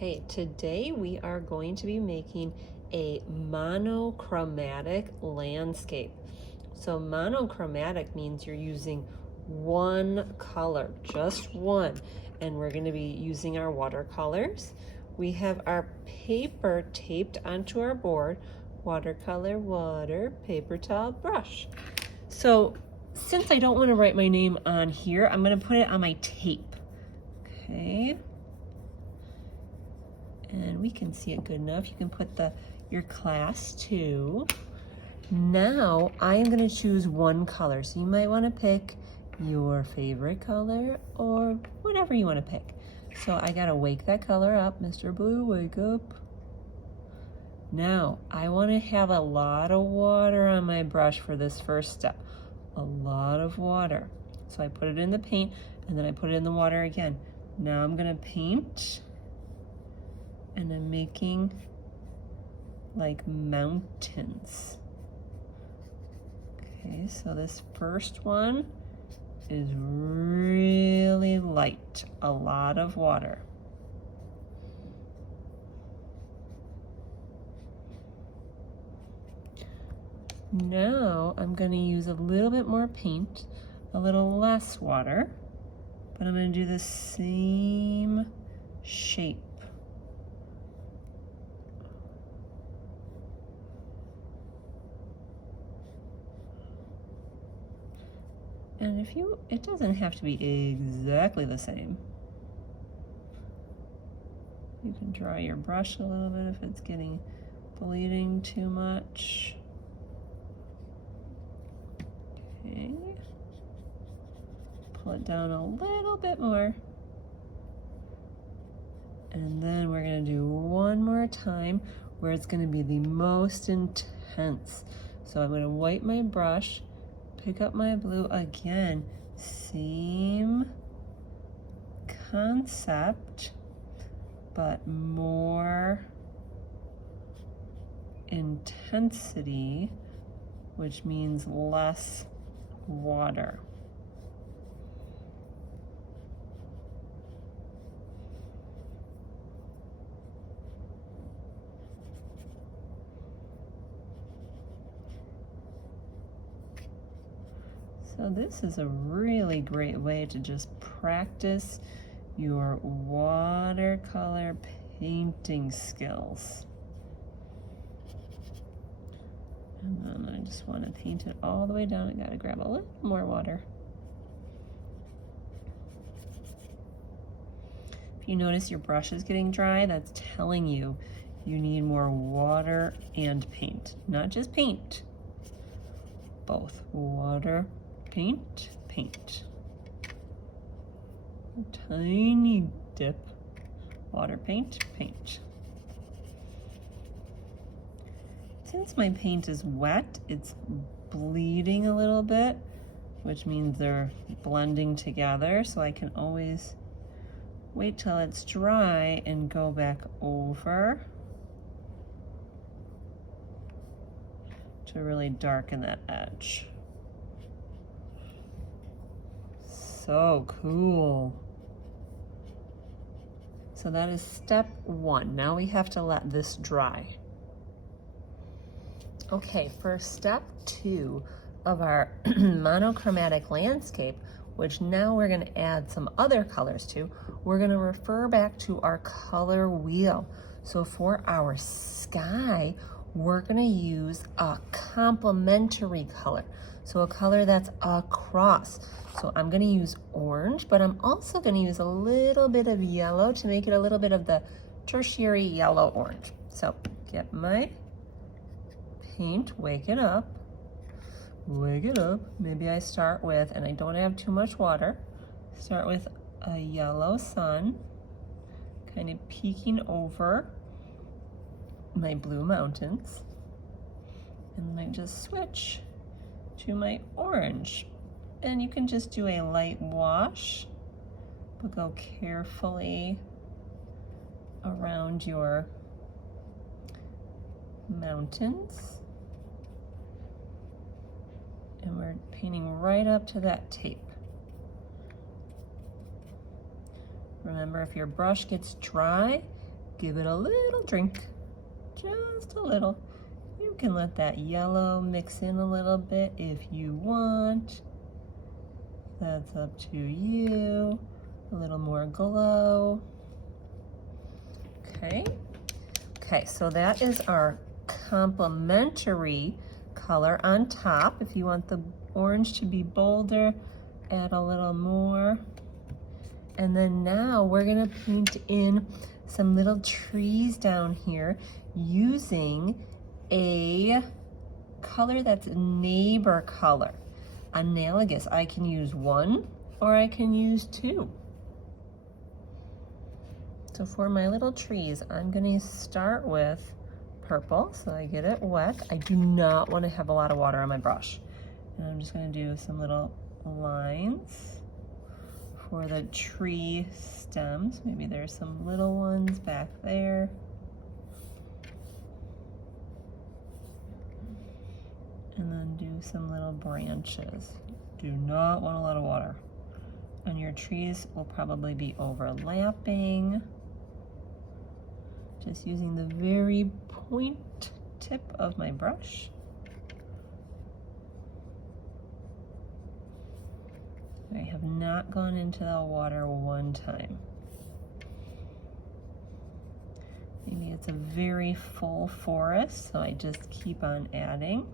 Okay, today we are going to be making a monochromatic landscape. So monochromatic means you're using one color, just one, and we're going to be using our watercolors. We have our paper taped onto our board, watercolor, water, paper towel, brush. So since I don't want to write my name on here, I'm going to put it on my tape. Okay. And we can see it good enough. You can put your class too. Now I am going to choose one color. So you might want to pick your favorite color or whatever you want to pick. So I got to wake that color up. Mr. Blue, wake up. Now I want to have a lot of water on my brush for this first step. A lot of water. So I put it in the paint and then I put it in the water again. Now I'm going to paint. And I'm making like mountains. Okay, so this first one is really light, a lot of water. Now I'm going to use a little bit more paint, a little less water, but I'm going to do the same shape. And it doesn't have to be exactly the same. You can dry your brush a little bit if it's getting bleeding too much. Okay. Pull it down a little bit more. And then we're gonna do one more time where it's gonna be the most intense. So I'm gonna wipe my brush, pick up my blue again, same concept, but more intensity, which means less water. So this is a really great way to just practice your watercolor painting skills. And then I just want to paint it all the way down. I gotta grab a little more water. If you notice your brush is getting dry, that's telling you you need more water and paint. Not just paint, both water, paint, paint. A tiny dip, water, paint, paint. Since my paint is wet, it's bleeding a little bit, which means they're blending together, so I can always wait till it's dry and go back over to really darken that edge. So cool. So that is step one. Now we have to let this dry. Okay, for step two of our monochromatic landscape, which now we're going to add some other colors to, we're going to refer back to our color wheel. So for our sky, we're going to use a complementary color. So a color that's across. So I'm going to use orange, but I'm also going to use a little bit of yellow to make it a little bit of the tertiary yellow orange. So get my paint, wake it up. Maybe I start with, and I don't have too much water, start with a yellow sun, kind of peeking over my blue mountains. And then I just switch to my orange. And you can just do a light wash, but go carefully around your mountains. And we're painting right up to that tape. Remember, if your brush gets dry, give it a little drink, just a little. You can let that yellow mix in a little bit if you want. That's up to you. A little more glow. Okay. Okay, so that is our complementary color on top. If you want the orange to be bolder, add a little more. And then now we're gonna paint in some little trees down here using a color that's a neighbor color, analogous. I can use one or I can use two. So for my little trees, I'm gonna start with purple, so I get it wet. I do not want to have a lot of water on my brush. And I'm just gonna do some little lines for the tree stems. Maybe there's some little ones back there. And then do some little branches. Do not want a lot of water. And your trees will probably be overlapping. Just using the very point tip of my brush. I have not gone into the water one time. Maybe it's a very full forest, so I just keep on adding.